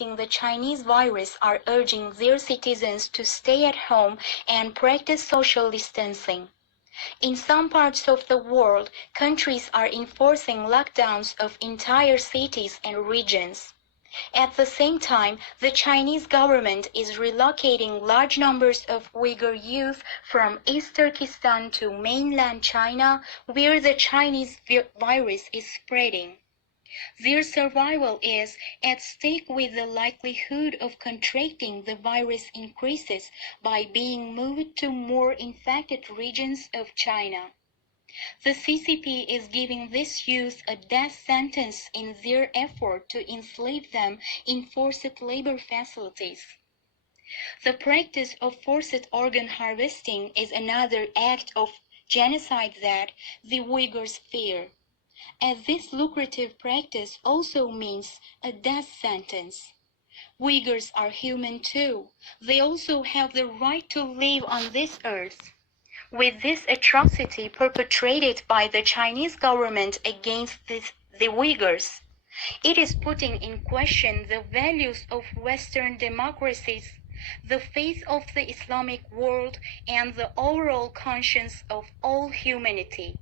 the Chinese virus are urging their citizens to stay at home and practice social distancing. In some parts of the world, countries are enforcing lockdowns of entire cities and regions. At the same time, the Chinese government is relocating large numbers of Uyghur youth from East Turkistan to mainland China, where the Chinese virus is spreading. Their survival is at stake with the likelihood of contracting the virus increases by being moved to more infected regions of China. The CCP is giving these youth a death sentence in their effort to enslave them in forced labor facilities. The practice of forced organ harvesting is another act of genocide that the Uyghurs fear, as this lucrative practice also means a death sentence. Uyghurs are human too. They also have the right to live on this earth. With this atrocity perpetrated by the Chinese government against the Uyghurs, it is putting in question the values of Western democracies, the faith of the Islamic world, and the overall conscience of all humanity.